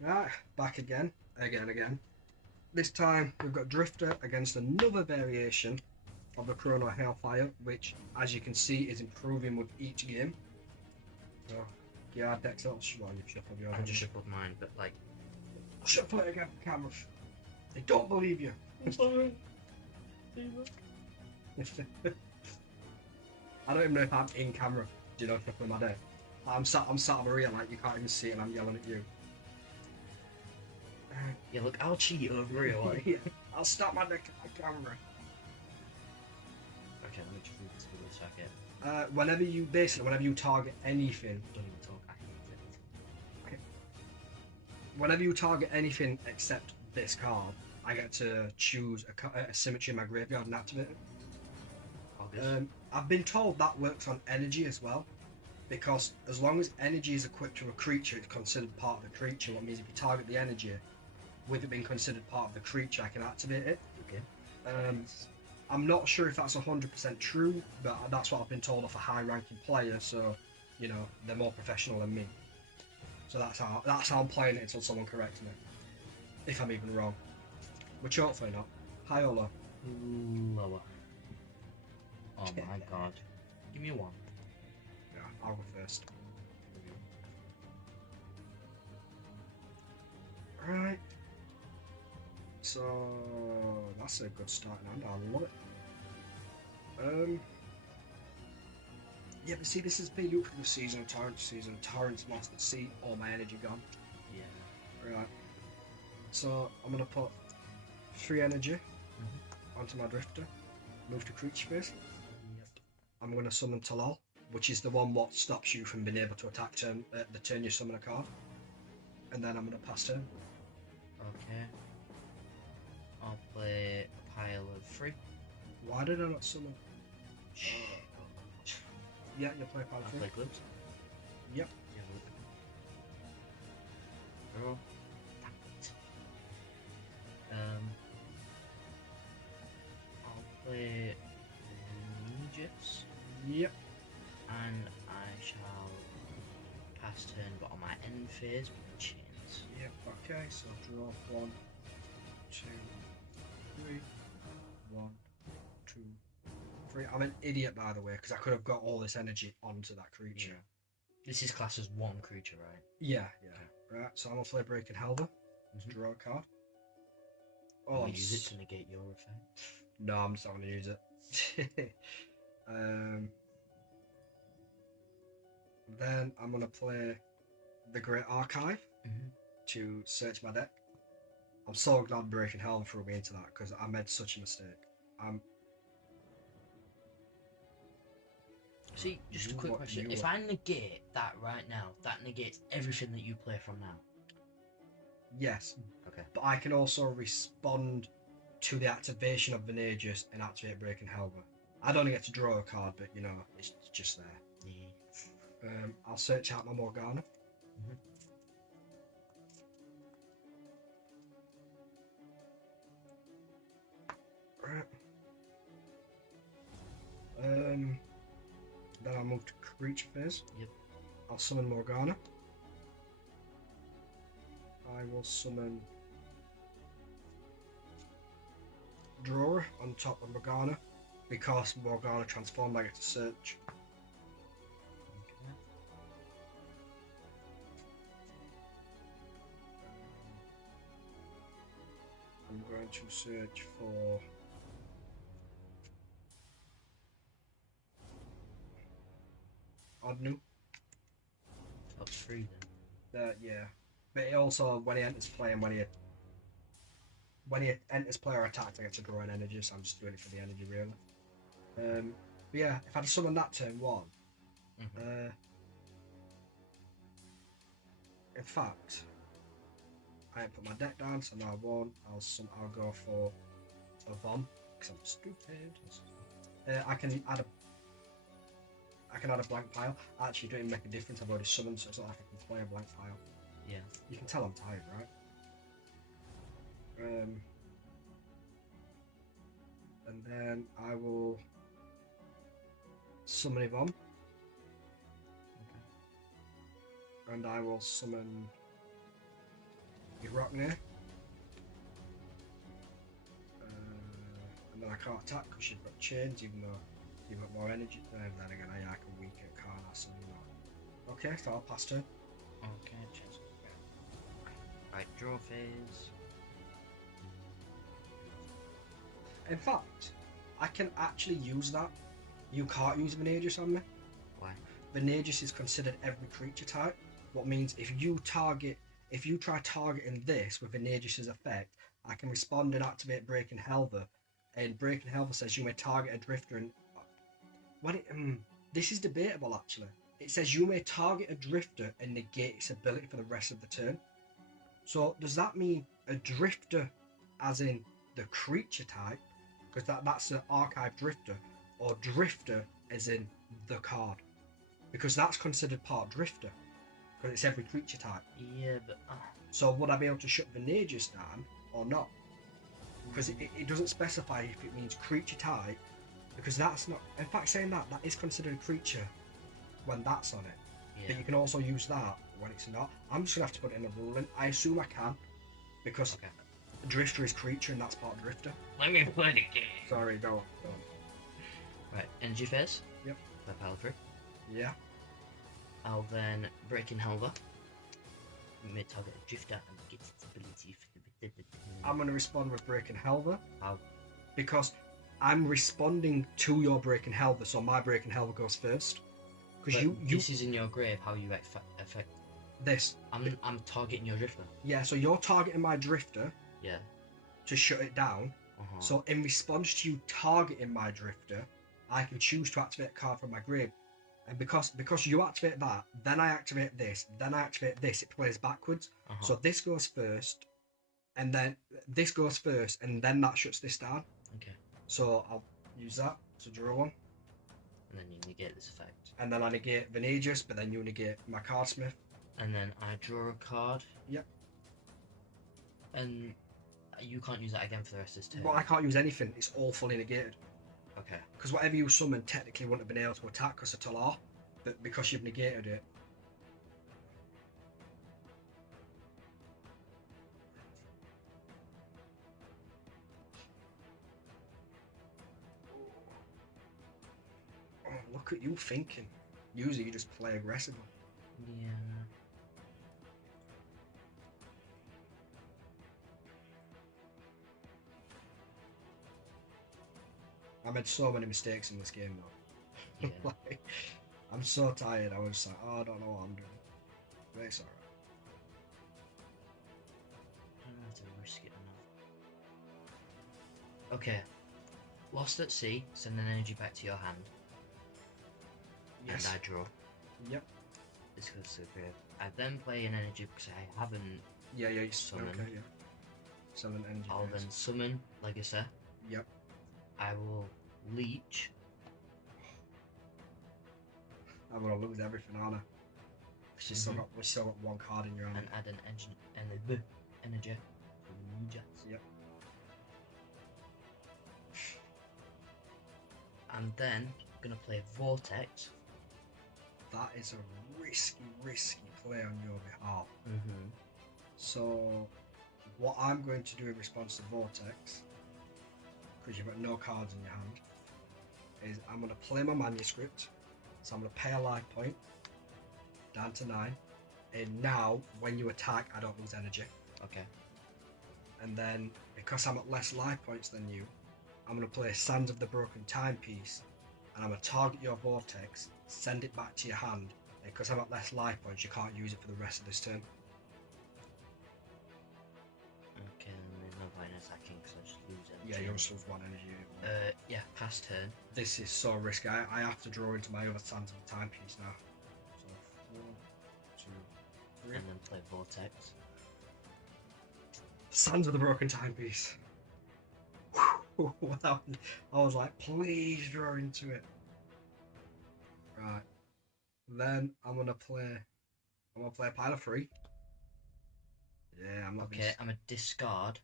Right, back again. This time we've got Drifter against another variation of the Chrono Hellfire, which, as you can see, is improving with each game. So, yeah, Dex, I'll shuffle you shuffle yours. I just shuffled mine, but like. I'll shuffle it again for cameras. They don't believe you. I'm sorry. I don't even know if I'm in camera. Do you know, shuffling my deck? I'm sat over here like you can't even see it, and I'm yelling at you. Yeah, look, I'll cheat over here. Like. Yeah, I'll stop my deck on camera. Okay, let me just read this for a second. Whenever you target anything, Don't even talk. I hate it. okay. Whenever you target anything except this card, I get to choose a symmetry in my graveyard and activate it. I've been told that works on energy as well, because as long as energy is equipped to a creature, it's considered part of the creature. What means if you target the energy, with it being considered part of the creature, I can activate it. Okay. I'm not sure if that's 100% true, but that's what I've been told off a high-ranking player. So, you know, they're more professional than me. So that's how I'm playing it until someone corrects me, if I'm even wrong. Which hopefully not. High or low? Lower. Oh my god. Give me a 1. Yeah, I'll go first. Right. So that's a good starting hand. I love it. Yeah, but see, this is been for the season, Torrent season. Torrent's lost at sea, all my energy gone. Yeah. Right. So I'm gonna put 3 energy onto my drifter. Move to creature phase. Yep. I'm gonna summon Talal, which is the one what stops you from being able to attack the turn you summon a card. And then I'm gonna pass turn. Okay. I'll play a pile of 3. Why did I not summon? Yeah, you play pile I'll 3. play Glimpse. Yep. Yeah, look. Girl. Damn it. I'll play Regis. Yep. And I shall pass turn, but on my end phase, with chains. Yep. Okay. So draw 1, 2, 3. 1, 2, 3. I'm an idiot, by the way, because I could have got all this energy onto that creature. Yeah. This is classed as 1 creature, right? Yeah. Right. So I'm gonna play Breaking Helver. Draw a card. Oh, I'll use it to negate your effect. No, I'm just not gonna use it. Then I'm gonna play the Great Archive to search my deck. I'm so glad Breaking Helm threw me into that because I made such a mistake. See, just a quick question. If I negate that right now, that negates everything that you play from now? Yes. Okay. But I can also respond to the activation of Venegus and activate Breaking Helver. I don't get to draw a card, but you know, it's just there. Yeah. I'll search out my Morgana. Right. Then I'll move to creature phase. Yep. I'll summon Morgana. I will summon Drawer on top of Morgana. Because Morgana transformed, I get to search. Okay. I'm going to search for Odnu. Top 3 then. Yeah, but it also when he enters play and when he enters play or attacks, I get to draw an energy. So I'm just doing it for the energy, really. But yeah, if I'd summoned that turn 1, in fact, I ain't put my deck down, so now I won't. I'll go for a Vom because I'm stupid. I can add a blank pile. Actually, it don't even make a difference. I've already summoned, so it's not like I can play a blank pile. Yeah. You can tell I'm tired, right? And then I will summon a Vom. Okay. And I will summon You rock near. And then I can't attack because you've got chains, even though you've got more energy. And then again, I can weaken, can't I? So, you know. Okay, so I'll pass turn. Okay, chance. Right, draw phase. In fact, I can actually use that. You can't use Venagius on me. Why? Venagius is considered every creature type. What means if you try targeting this with Venagius' effect, I can respond and activate Breaking Helver. And Breaking Helver says you may target a drifter and... this is debatable actually. It says you may target a drifter and negate its ability for the rest of the turn. So does that mean a drifter as in the creature type? Because that's the archive drifter. Or drifter as in the card? Because that's considered part drifter. Because it's every creature type. Yeah, but... So would I be able to shut Venagius down or not? Because it doesn't specify if it means creature type. Because that's not... In fact, saying that is considered a creature when that's on it. Yeah. But you can also use that when it's not. I'm just going to have to put it in a ruling. I assume I can. Because drifter is creature and that's part drifter. Let me play the game. Sorry, go on. Right, energy phase. Yep. By power 3. Yeah. I'll then break in Helver. May target a drifter and get its ability for the... I'm going to respond with Breaking Helver. How? Because I'm responding to your Breaking Helver, so my Breaking Helver goes first. Because you This is in your grave, how you affect... This. I'm targeting your drifter. Yeah, so you're targeting my drifter. Yeah. To shut it down. So in response to you targeting my drifter, I can choose to activate a card from my grave. And because you activate that, then I activate this, then I activate this, it plays backwards. So this goes first, and then this goes first, and then that shuts this down. Okay. So I'll use that to draw one. And then you negate this effect. And then I negate Venagius, but then you negate my Cardsmith. And then I draw a card. Yep. And you can't use that again for the rest of this turn. Well, I can't use anything, it's all fully negated. Okay. Because whatever you summon technically wouldn't have been able to attack us at all, but because you've negated it. Oh, look at you thinking. Usually you just play aggressively. Yeah. I made so many mistakes in this game though. Yeah. Like, I'm so tired, I was just like, oh, I don't know what I'm doing. But it's alright. I don't have to risk it enough. Okay. Lost at sea, send an energy back to your hand. Yes. And I draw. Yep. This goes to the grave. I then play an energy because I haven't Yeah, you summoned. Okay, yeah. Summon energy. I'll then summon Legacy. Yep. I will leech. I'm gonna lose everything, aren't I? We still got one card in your hand. And add an energy from the new jets. Yep. And then I'm gonna play Vortex. That is a risky play on your behalf. Mm-hmm. So, what I'm going to do in response to Vortex, because you've got no cards in your hand, is I'm going to play my manuscript. So I'm going to pay a life point down to 9. And now, when you attack, I don't lose energy. Okay. And then, because I'm at less life points than you, I'm going to play Sands of the Broken Timepiece. And I'm going to target your Vortex, send it back to your hand. And because I'm at less life points, you can't use it for the rest of this turn. Okay, and there's no point in attacking because I just lose energy. Yeah, you just lose 1 energy. Yeah, pass turn. This is so risky. I have to draw into my other Sands of the Timepiece now. So 1, 2, 3. And then play Vortex. Sands of the Broken Timepiece. Wow. I was like, please draw into it. Right. Then I'm gonna play a pile of 3. Yeah, I'm not Okay, I'm a discard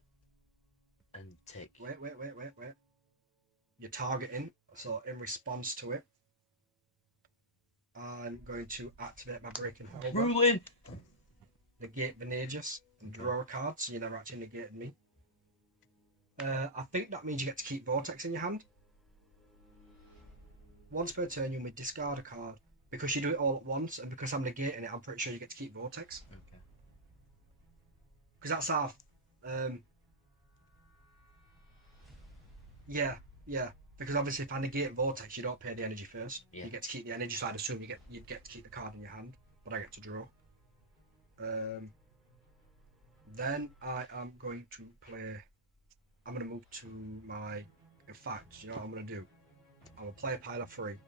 and take. Wait. You're targeting, so in response to it, I'm going to activate my Breaking Helver. Ruling! negate Venegas and draw a card, so you never actually negated me. I think that means you get to keep Vortex in your hand. Once per turn, you may discard a card. Because you do it all at once, and because I'm negating it, I'm pretty sure you get to keep Vortex. Okay. Because that's our... yeah. Because obviously if I negate Vortex, you don't pay the energy first. Yeah. You get to keep the energy, so I'd assume you'd get to keep the card in your hand, but I get to draw. Then I am going to play... I'm going to move to my... In fact, you know what I'm going to do? I'm going to play a pile of 3. And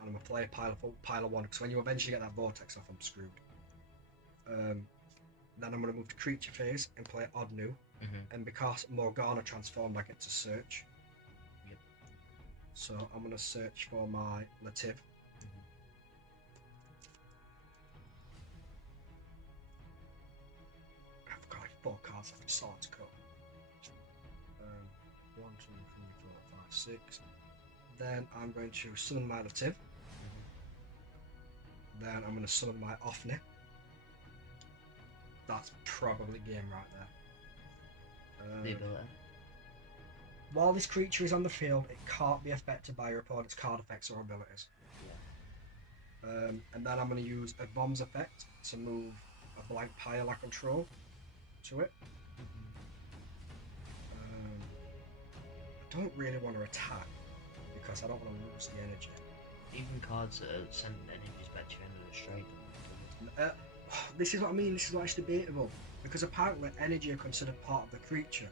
I'm going to play a pile of 1, because when you eventually get that Vortex off, I'm screwed. Then I'm going to move to creature phase and play Odd New. And because Morgana transformed, I get to search. Yep. So I'm going to search for my Lativ. I've got like 4 cards left to start to cut. 1, 2, 3, 4, 5, 6. Then I'm going to summon my Lativ. Then I'm going to summon my Offney. That's probably game right there. The ability. While this creature is on the field, it can't be affected by your opponent's card effects or abilities. Yeah. And then I'm going to use a bombs effect to move a blank pile I control to it. I don't really want to attack because I don't want to lose the energy. Even cards that are sending energies back to your end of the straight. This is what I mean, this is why it's debatable. Because apparently energy are considered part of the creature.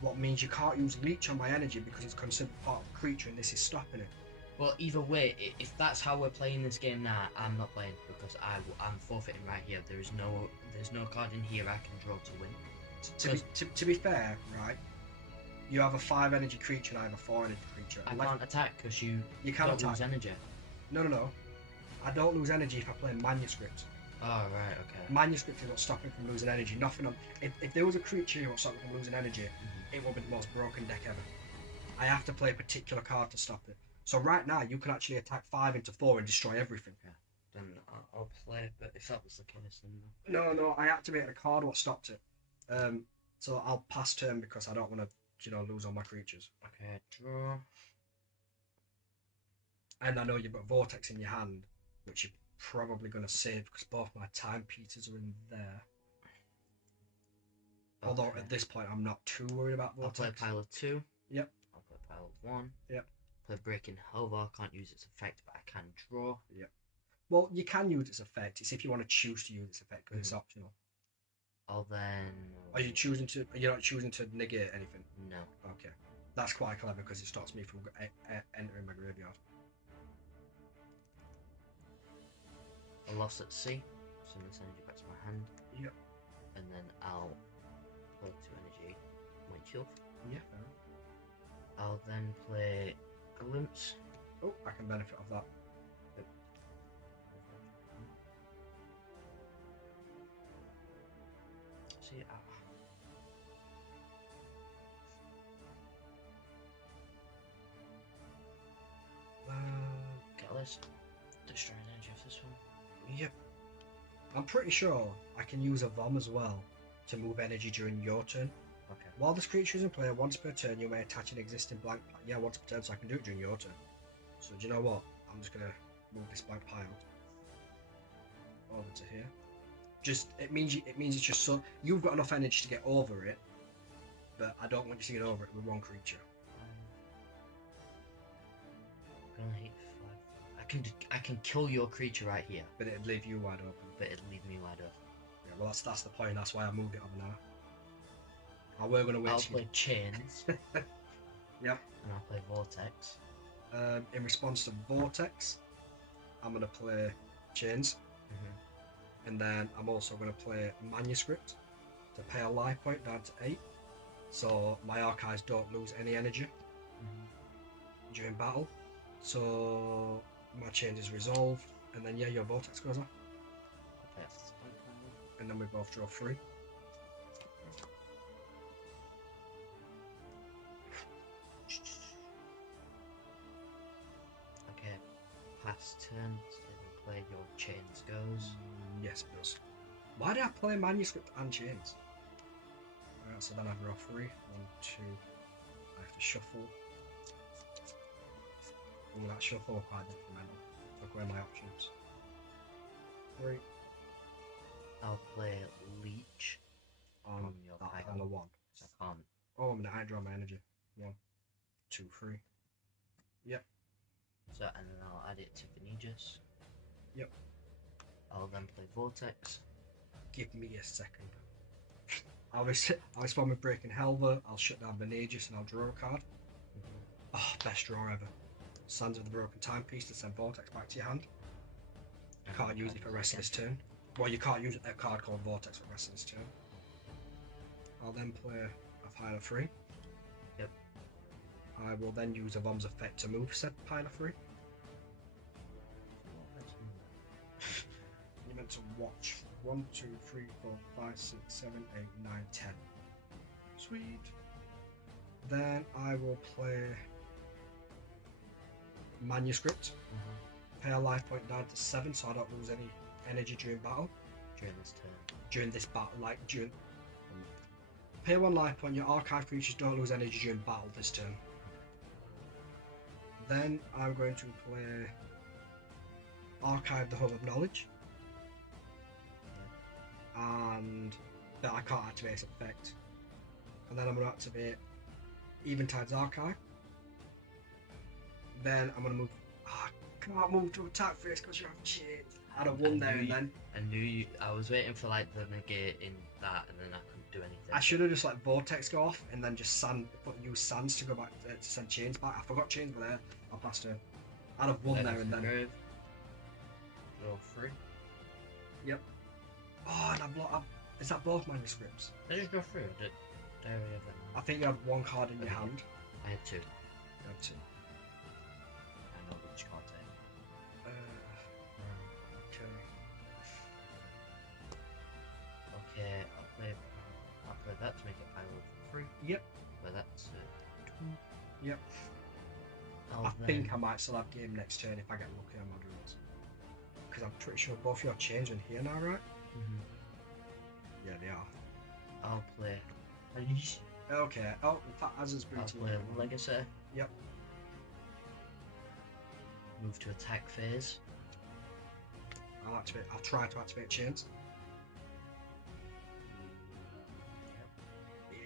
What means you can't use leech on my energy because it's considered part of the creature and this is stopping it. Well, either way, if that's how we're playing this game now, I'm not playing because I'm forfeiting right here. There's no card in here I can draw to win. To be fair, right, you have a 5 energy creature and I have a 4 energy creature. I can't attack because you can't don't attack. lose energy. No. I don't lose energy if I play Manuscript. Oh, right, okay. Manuscript is what's stopping from losing energy. Nothing on. If there was a creature who was stopping from losing energy, it would be the most broken deck ever. I have to play a particular card to stop it. So right now, you can actually attack 5 into 4 and destroy everything. Yeah. Then I'll play, but if that was the case, then no. I activated a card what stopped it. So I'll pass turn because I don't want to, lose all my creatures. Okay, draw. And I know you've got Vortex in your hand, which you're probably going to save because both my time pieces are in there. Okay. Although at this point I'm not too worried about Vortex. I'll play a pile of 2. Yep. I'll play a pile of 1. Yep. Play Breaking Helva. Can't use its effect, but I can draw. Yep. Well, you can use its effect. It's if you want to choose to use its effect because it's optional. I'll then. Are you not choosing to negate anything? No. Okay. That's quite clever because it stops me from entering my graveyard. I lost at sea. Send this energy back to my hand. Yep. And then I'll play 2 energy. Windshield. Yeah. I'll then play Glimpse. Oh, I can benefit off that. See, Catalyst. Destroy energy of this one. Yep. I'm pretty sure I can use a Vom as well to move energy during your turn. Okay. While this creature is in play, once per turn you may attach an existing blank. Yeah, once per turn, so I can do it during your turn. So do you know what? I'm just gonna move this blank pile over to here. It means it's just so you've got enough energy to get over it, but I don't want you to get over it with one creature. I'm gonna hit 5. I can kill your creature right here, But it'd leave you wide open. but it'll leave me wide open. Yeah, well that's the point. That's why I moved it over now. We're gonna wait. I'll play Chains. Yep. And I'll play Vortex. In response to Vortex, I'm gonna play Chains. And then I'm also going to play Manuscript to pay a life point down to 8, so my archives don't lose any energy during battle. So my change is resolved, and then yeah, your Vortex goes off. And then we both draw 3. Okay, pass turn. So then play your Chains goes. Yes, it does. Why did I play Manuscript and Chains? Alright, so then I draw 3. 1, 2. I have to shuffle. Ooh, that shuffle was quite detrimental. Took away my options. 3. I'll play Leech On from your that pile. pile of 1. I can't. Oh, I'm gonna draw my energy. 1, 2, 3. Yep. So, and then I'll add it to Venegis. Yep. I'll then play Vortex. Give me a second. I'll respond with Breaking Helver, I'll shut down Venegis and I'll draw a card. Oh, best draw ever. Sands of the Broken Timepiece to send Vortex back to your hand. You can't use it for the rest of this turn. Well, you can't use a card called Vortex for the rest of this turn. I'll then play a pile of 3. Yep. I will then use a Vom's effect to move said pile of 3. You're meant to watch 1, 2, 3, 4, 5, 6, 7, 8, 9, 10. Sweet. Then I will play Manuscript. Pay a life point down to 7 so I don't lose any energy during battle. During this turn. During this battle, like during. Pay 1 life point, your archive creatures don't lose energy during battle this turn. Then I'm going to play Archive the Hub of Knowledge. And that I can't activate its effect. And then I'm going to activate Eventide's Archive. Then I'm going to move. I can't move to attack phase because you have chains. I'd have won there and then. I was waiting for like the negate in that, and then I couldn't do anything. I should have just let Vortex go off and then just use Sands to go back to send chains back. I forgot chains were there. I passed her. I'd have won there and then. Draw 3. Yep. Oh, and is that both manuscripts? I just draw 3. I think you had 1 card in your hand. I had 2. You had 2. I know which card to take. Okay. Okay, I'll play that to make it pile of 3. Yep. But that's 2. Yep. I think I might still have game next turn if I get lucky on my draws. Because I'm pretty sure both your chains are in here now, right? Yeah, they are. I'll play. Okay. Oh, in fact, as is I'll play Legacy. Yep. Move to attack phase. I'll try to activate chains. Yeah.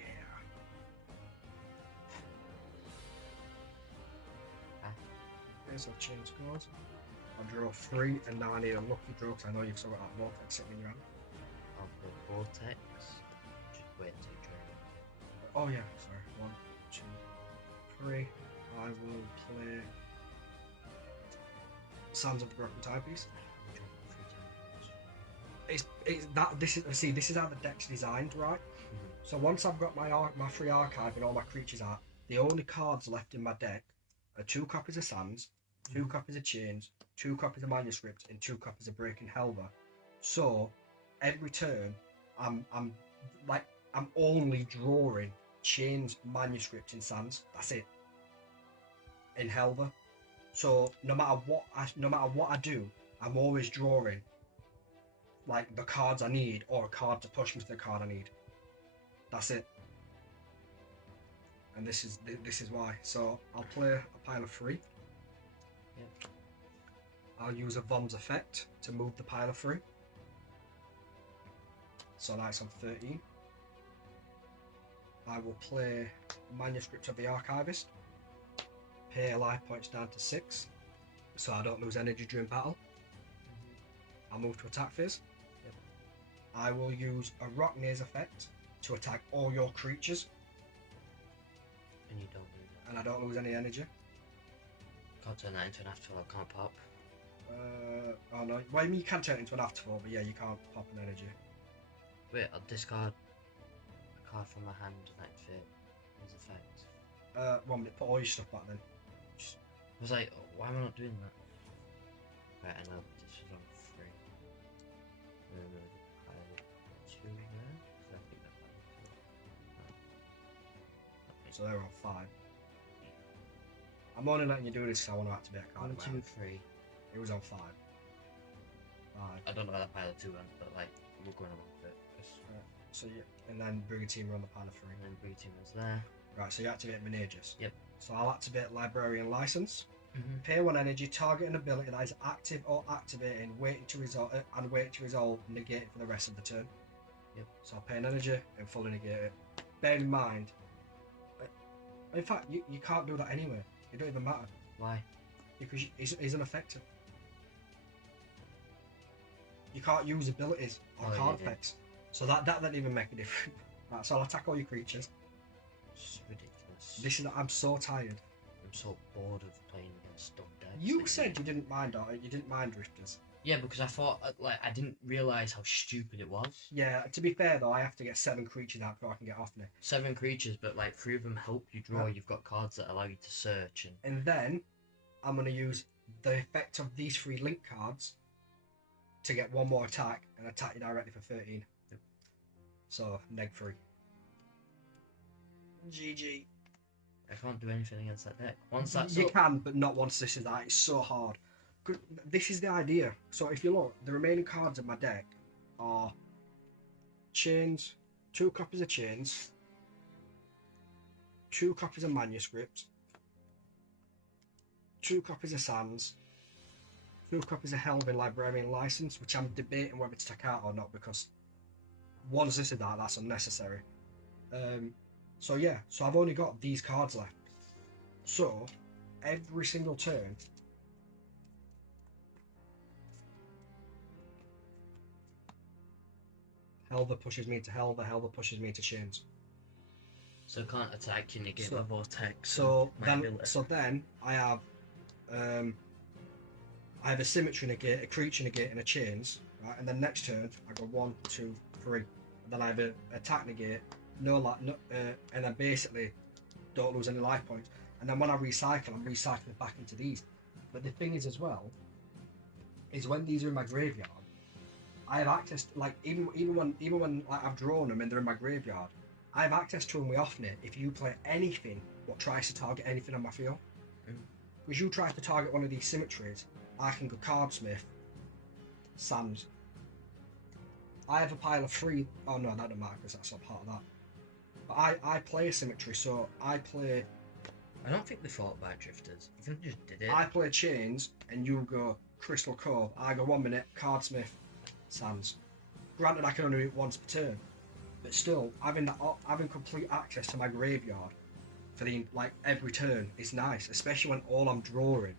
Okay, so chains goes. I'll draw 3, and now I need a lucky draw because I know you've still got that Vortex sitting in your hand. I'll play Vortex. Just wait until you drain. Oh yeah, sorry. 1, 2, 3. I will play Sands of the Broken Timepiece. This is how the deck's designed, right? So once I've got my free archive and all my creatures out, the only cards left in my deck are 2 copies of Sands, 2 copies of Chains, 2 copies of Manuscript, and 2 copies of Breaking Helver. So every turn, I'm only drawing Chains, Manuscript, and Sands. That's it. In Helver. So no matter what I do, I'm always drawing like the cards I need or a card to push me to the card I need. That's it. And this is why. So I'll play a pile of 3. Yep. I'll use a Vom's effect to move the pile of 3. So that's on 13. I will play Manuscript of the Archivist. Pay life points down to 6, so I don't lose energy during battle. I'll move to attack phase. Yep. I will use a Rock Maze effect to attack all your creatures. And you don't lose it. And I don't lose any energy. Can't turn that into an afterfall, can't pop. Oh no. Well, I mean, you can turn it into an afterfall, but yeah, you can't pop an energy. Wait, I'll discard a card from my hand and activate his effect. 1 minute, put all your stuff back then. I was like, oh, why am I not doing that? Right, I know this is on 3. And then pile 2 there, because I think that pile 2. So they're on 5. I'm only letting you do this because I want to activate a card. 1, 2, 3. It was on 5. 5. I don't know how that pile 2 went, but like. we're going on with it. So yeah, and then Brigantine on the pile of 3. And then Brigantine was there. Right, so you activate Maneges. Yep. So I'll activate Librarian License. Mm-hmm. Pay 1 energy, target an ability that is active or activating, waiting to resolve, negate it for the rest of the turn. Yep. So I'll pay an energy and fully negate it. Bear in mind, in fact, you can't do that anyway. It don't even matter. Why? Because he's unaffected. You can't use abilities or card effects. So that doesn't even make a difference. Right, so I'll attack all your creatures. It's ridiculous. I'm so tired. I'm so bored of playing against dumb decks. You said you didn't mind drifters. Yeah, because I thought I didn't realise how stupid it was. Yeah, to be fair though, I have to get 7 creatures out before I can get off me. 7 creatures, but like 3 of them help you draw. You've got cards that allow you to search and then I'm gonna use the effect of these 3 link cards to get 1 more attack and attack you directly for 13. Yep. So neg-3. GG. I can't do anything against that deck. Once that's you can, but not once this is that. It's so hard. This is the idea. So if you look, the remaining cards in my deck are chains, 2 copies of chains, 2 copies of manuscripts, 2 copies of sands, 2 copies of Helvin Librarian License, which I'm debating whether to take out or not because once this is that, that's unnecessary. So yeah, so I've only got these cards left. So every single turn, Helva pushes me to Helva, Helva pushes me to chains. So can't attack you negate my vortex. So then I have a symmetry negate, a creature negate, and a chains. Right, and then next turn I go 1, 2, 3. And then I have an attack negate, and then basically don't lose any life points. And then when I recycle, I'm recycling back into these. But the thing is as well, is when these are in my graveyard, I have access to, like even when like I've drawn them and they're in my graveyard, I have access to them with off-net if you play anything what tries to target anything on my field. Because you try to target one of these symmetries, I can go Cardsmith, Sands. I have a pile of 3. Oh no, that doesn't matter because that's not part of that. But I play a symmetry, so I play. I don't think they thought about drifters. I think they just did it. I play chains, and you go Crystal Cove. I go 1 minute, Cardsmith, Sands. Granted, I can only do it once per turn, but still, having complete access to my graveyard for every turn is nice, especially when all I'm drawing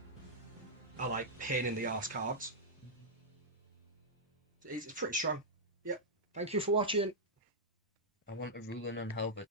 are like pain in the arse cards. It's pretty strong. Yep. Thank you for watching. I want a ruling on Helvet.